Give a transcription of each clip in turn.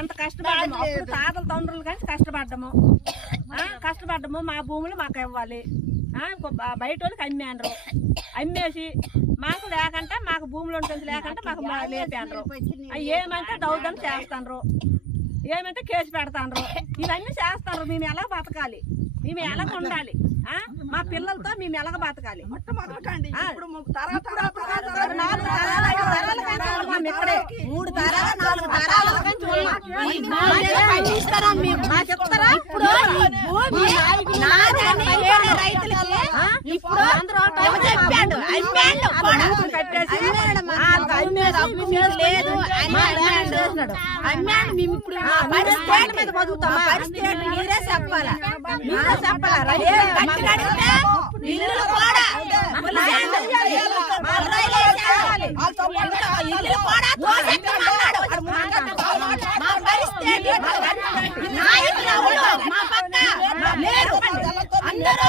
ఎంత కష్టపడ్డాము అప్పుడు తాతల తండ్రులు కానీ కష్టపడ్డాము మా భూములు మాకు ఇవ్వాలి. బయట వాళ్ళకి అమ్మేసి మాకు లేకంటే మాకు భూములు ఉంటుంది లేకంటే మాకు లేపాండ్రు. ఏమంటే దౌర్జన్యం చేస్తాండ్రు, ఏమంటే కేసు పెడతాండ్రు, ఇవన్నీ చేస్తాండ్రు. మేము ఎలా బతకాలి, మేము ఎలాగ ఉండాలి, మా పిల్లలతో మేము ఎలాగ బతకాలి? మొట్టమొదటండి ఇప్పుడు 4 తరాలు ఇక్కడే 3 తరాలు 4 తరాల నుంచి అమ్మాడు మేము ఇప్పుడు మీద బతుకుతాం. మీరే చెప్పాలా, మీరే చెప్పాలా? ఇల్లు కూడా మా పరిస్థితి మా పక్క లేరు. అందరూ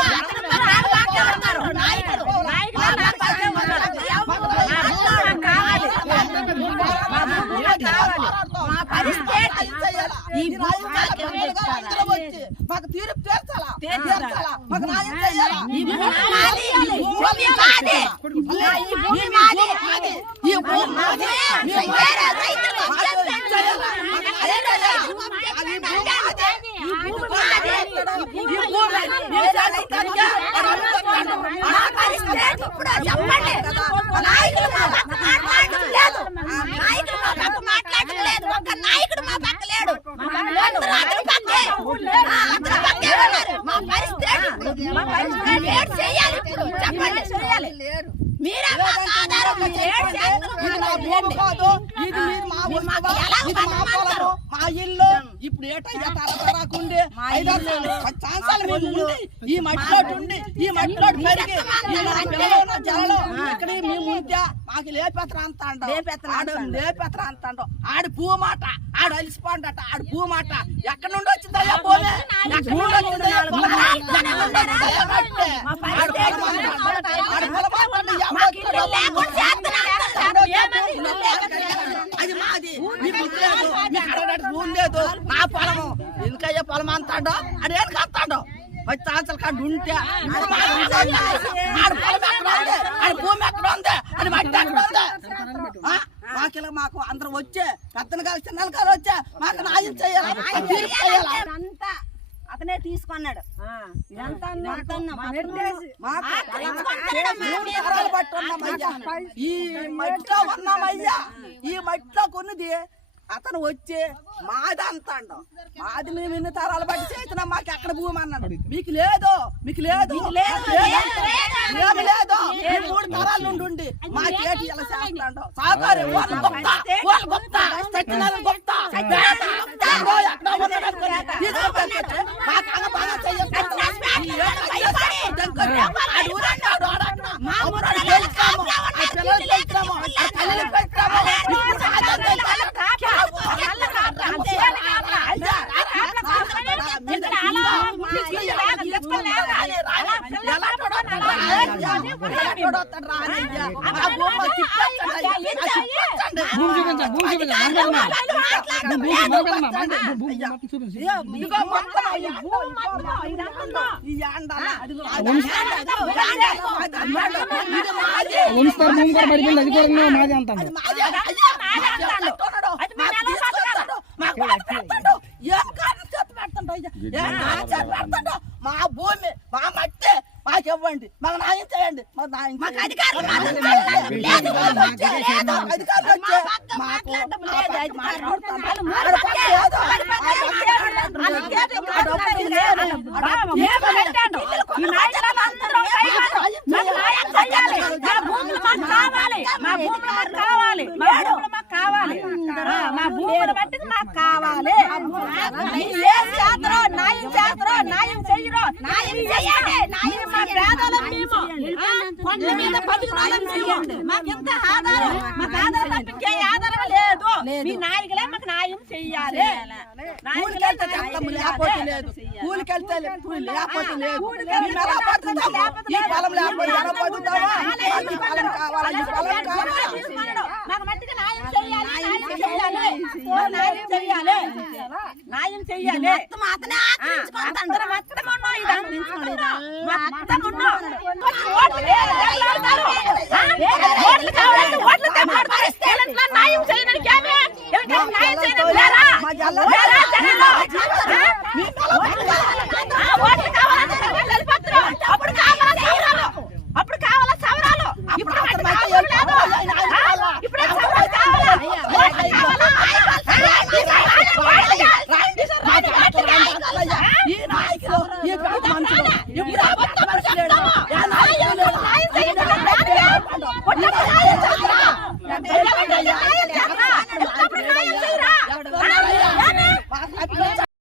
మాకు తీర్పు తీర్చాలా, మాకు న్యాయం చేయాలా. మాట్లాడలేదు, ఒక నాయకుడు మా పక్క లేడు. మా ఇల్లు ఇప్పుడు ఏటయ్యా తరతరాకుండి 5 సంవత్సరాలు ఈ మట్టిలోటు ఉండి ఈ మట్టిలోటు పెరిగి పిల్లలు జనం ఇక్కడ మేము ఉంటే మాకు లేపెత్తరా అంటాడు. ఆడి పూ మాట ఆడు అలిసిపోండట, ఆడి పూ మాట ఎక్కడి నుండి వచ్చిందయ్యా పోలే, ఎక్కడి నుండి వచ్చిందయ్యా అది మాది, భూమి లేదు, నా పొలము ఎందుకయ్యా పొలం అంతాడో అదేం కాస్తాడో 10 సంవత్సరాల కాడు ఉంటే ఆడ పొలం ఎక్కడ ఉంది, ఆడ భూమి ఎక్కడ ఉంది, అది మట్టి ఎక్కడ ఉంది? మాకిలా మాకు అందరం వచ్చే పెద్దలు కాదు చిన్నలు కాదు వచ్చే మాకు న్యాయం చేయాలి. అతనే తీసుకున్నాడు. ఈ మట్టిలో ఉన్నామయ్యా, ఈ మట్టిలో కొన్నది అతను వచ్చి మాది అంటాడు. మాది మేము ఎన్ని తరాలు బట్టి చేస్తున్నాం, మాకు ఎక్కడ భూమి అన్నాడు. మీకు లేదు, మీకు లేదు, ఏమి లేదు. 3 తరాల నుండి ఉండి మాకేటి ఇలా చేస్తాడు. సాకారు వాళ్ళు గొప్ప, వాళ్ళు గొప్ప, సత్యనారాయణ గొప్ప, మా భూమి మా మట్టి మాకు ఇవ్వండి, మాకు న్యాయం చేయండి, మాకు అధికారులు మా భూములు బట్టి మాకు కావాలి. న్యాయం చేస్తారో న్యాయం చెయ్యరో న్యాయం చేయండి. మా పేదలం మేము కొండ మీద బతుకుతాం చెయ్యండి. మాకు ఎంత ఆధారం, మాకు ఆధారం తప్పించే ఆధారం లేదు. మీ నాయకులే మాకు న్యాయం చెయ్యాలి. కూలికెళ్తే లేకపోతే లేదు, కూలికెళ్తే లేకపోతే లేదు. ఈ పొలం లేకపోతే ఎలా బతుకుతావా? ఈ పొలం కావాలి, ఈ పొలం కావాలి. మాకు మట్టికి న్యాయం చెయ్యాలి. న్యాయం చెయ్యాలి. అతనే ఆక్రమించుకుంటాడు. అందరం అక్కడ ఉన్నాం, ఇది మొత్తం ఉన్నాం. ఓట్లు తెగలాడతారు. ఓట్లు కావాలంటే ఓట్లు తెగలాడతారు. వీళ్ళకి న్యాయం చేయడానికి ఏమి? వీళ్ళకి న్యాయం చేయడానికి లేరా? లేరా జనాలు? ఓట్లు కావాలంటే వాళ్ళు వెళ్ళిపోతారు. అప్పుడు కావాలా సవరాలు, అప్పుడు కావాలా సవరాలు. ఇప్పుడు అవసరం లేదు. ఇప్పుడు సవరాలు కావాలా? ఓట్లు కావాలా? ఈ నాయకులు ఈ పేద మనుషులు ఇప్పుడు ఆ కొత్త మనుషులు లేడా? ఆ నాయకులు లేడా?